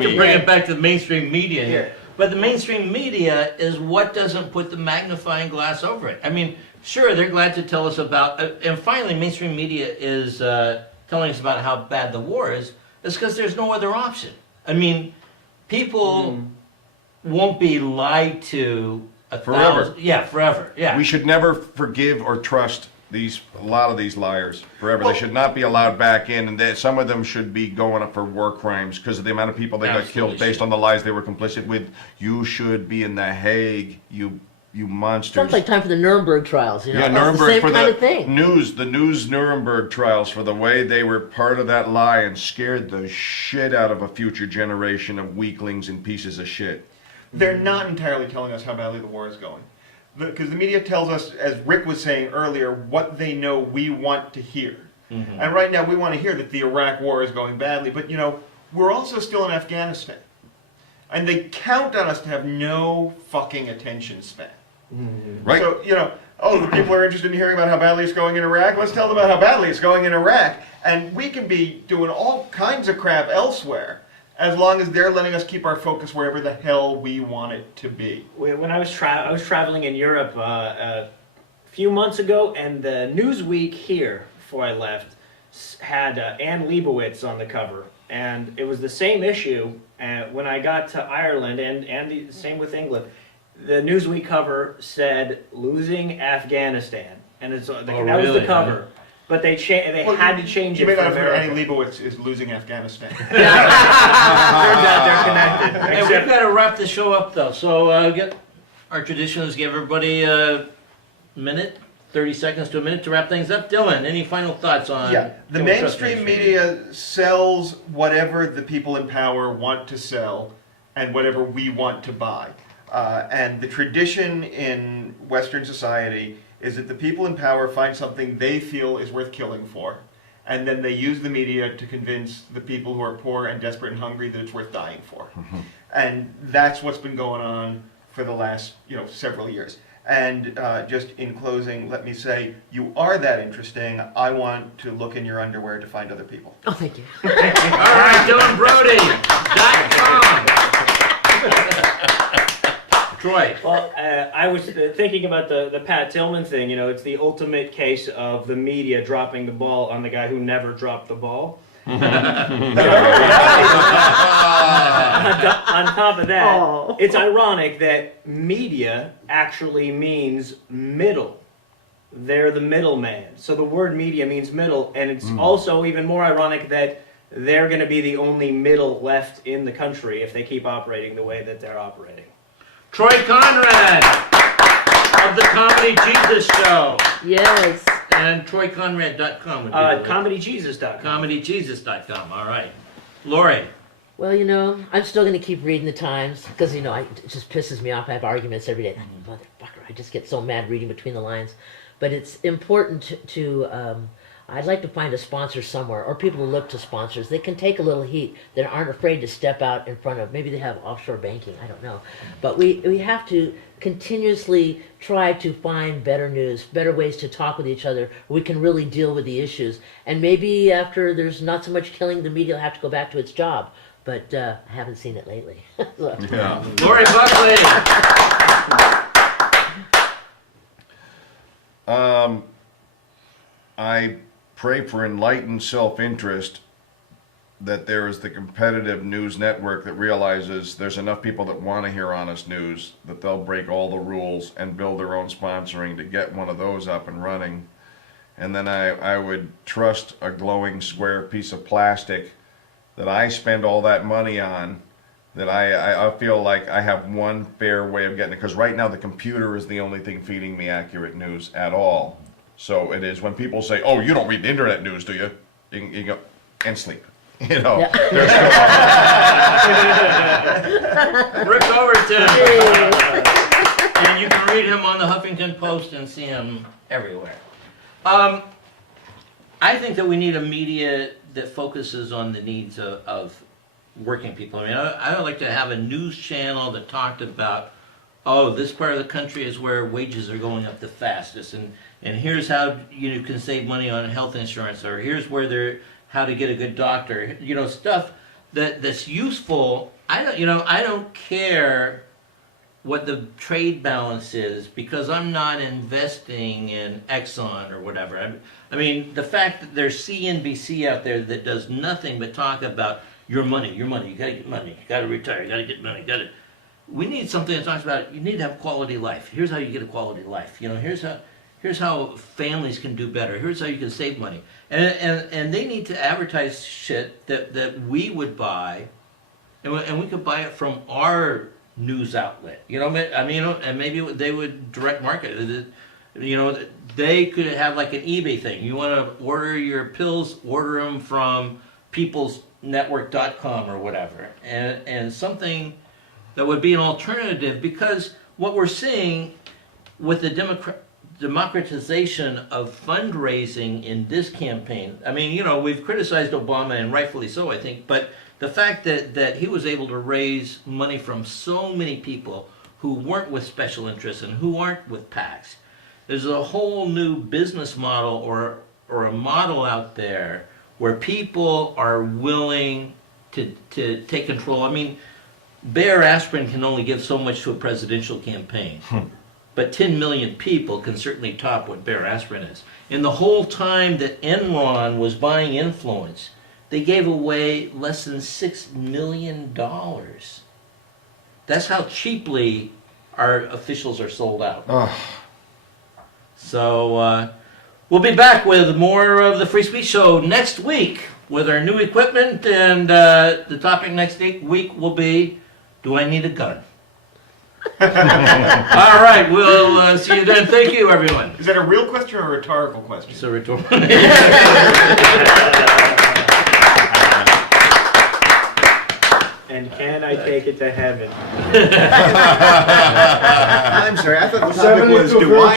To bring it back to the mainstream media here. But the mainstream media is what doesn't put the magnifying glass over it. I mean, sure, they're glad to tell us about, and finally mainstream media is telling us about how bad the war is. It's because there's no other option. I mean, people won't be lied to Forever. Forever. Yeah. We should never forgive or trust a lot of these liars forever. They should not be allowed back in, and some of them should be going up for war crimes because of the amount of people they got killed based on the lies they were complicit with. You should be in The Hague, you monsters. Sounds like time for the Nuremberg trials, you know? Yeah, It's Nuremberg the same for kind the of thing. news Nuremberg trials for the way they were part of that lie and scared the shit out of a future generation of weaklings and pieces of shit. They're not entirely telling us how badly the war is going. Because the media tells us, as Rick was saying earlier, what they know we want to hear. Mm-hmm. And right now we want to hear that the Iraq war is going badly, but we're also still in Afghanistan. And they count on us to have no fucking attention span. Mm-hmm. Right. So, the people are interested in hearing about how badly it's going in Iraq. Let's tell them about how badly it's going in Iraq. And we can be doing all kinds of crap elsewhere, as long as they're letting us keep our focus wherever the hell we want it to be. When I was traveling in Europe a few months ago, and the Newsweek here, before I left, had Anne Leibovitz on the cover. And it was the same issue when I got to Ireland, and the same with England. The Newsweek cover said, "Losing Afghanistan." And that was the cover. But they had to change it for America. Annie Leibovitz is losing Afghanistan. Turns out they're connected. Hey, we've got to wrap the show up, though. So our tradition is give everybody a minute, 30 seconds to a minute to wrap things up. Dylan, any final thoughts on... Yeah, the mainstream media sells whatever the people in power want to sell and whatever we want to buy. And the tradition in Western society is that the people in power find something they feel is worth killing for, and then they use the media to convince the people who are poor and desperate and hungry that it's worth dying for. Mm-hmm. And that's what's been going on for the last several years. And just in closing, let me say, you are that interesting. I want to look in your underwear to find other people. Oh, thank you. All right, DylanBrody.com. Troy. Well, I was thinking about the Pat Tillman thing. It's the ultimate case of the media dropping the ball on the guy who never dropped the ball. On top of that, It's ironic that media actually means middle. They're the middleman. So the word media means middle, and it's also even more ironic that they're going to be the only middle left in the country if they keep operating the way that they're operating. Troy Conrad of the Comedy Jesus Show. Yes. And TroyConrad.com. ComedyJesus.com. ComedyJesus.com. All right. Laurie. Well, I'm still going to keep reading the Times because, it just pisses me off. I have arguments every day. Motherfucker, I just get so mad reading between the lines. But it's important to I'd like to find a sponsor somewhere, or people who look to sponsors. They can take a little heat, that aren't afraid to step out in front of, maybe they have offshore banking, I don't know. But we have to continuously try to find better news, better ways to talk with each other. We can really deal with the issues. And maybe after there's not so much killing, the media will have to go back to its job. But I haven't seen it lately. Yeah. Laurie Buckley. I pray for enlightened self-interest, that there is the competitive news network that realizes there's enough people that want to hear honest news that they'll break all the rules and build their own sponsoring to get one of those up and running. And then I would trust a glowing square piece of plastic that I spend all that money on, that I feel like I have one fair way of getting it. Because right now the computer is the only thing feeding me accurate news at all. So it is when people say, "Oh, you don't read the internet news, do you?" You go and sleep. Yeah. Rick Overton. And you can read him on the Huffington Post and see him everywhere. I think that we need a media that focuses on the needs of working people. I mean, I would like to have a news channel that talked about, this part of the country is where wages are going up the fastest, and here's how you can save money on health insurance, or here's where how to get a good doctor. Stuff that's useful. I don't care what the trade balance is because I'm not investing in Exxon or whatever. I mean, the fact that there's CNBC out there that does nothing but talk about your money, you gotta get money, you gotta retire, you gotta get money, we need something that talks about you need to have quality life. Here's how you get a quality life. Here's how families can do better. Here's how you can save money. And they need to advertise shit that we would buy, and we could buy it from our news outlet. And maybe they would direct market it. They could have like an eBay thing. You want to order your pills, order them from peoplesnetwork.com or whatever, and something that would be an alternative, because what we're seeing with the democratization of fundraising in this campaign, we've criticized Obama, and rightfully so, I think, but the fact that he was able to raise money from so many people who weren't with special interests and who aren't with PACs, there's a whole new business model or a model out there where people are willing to take control. Bayer aspirin can only give so much to a presidential campaign. But 10 million people can certainly top what Bayer aspirin is. In the whole time that Enron was buying influence, they gave away less than $6 million. That's how cheaply our officials are sold out. So we'll be back with more of the Free Speech Show next week with our new equipment, and the topic next week will be, do I need a gun? All right, we'll see you then. Thank you, everyone. Is that a real question or a rhetorical question? It's a rhetorical. And can I take it to heaven? I'm sorry, I thought the topic was, do I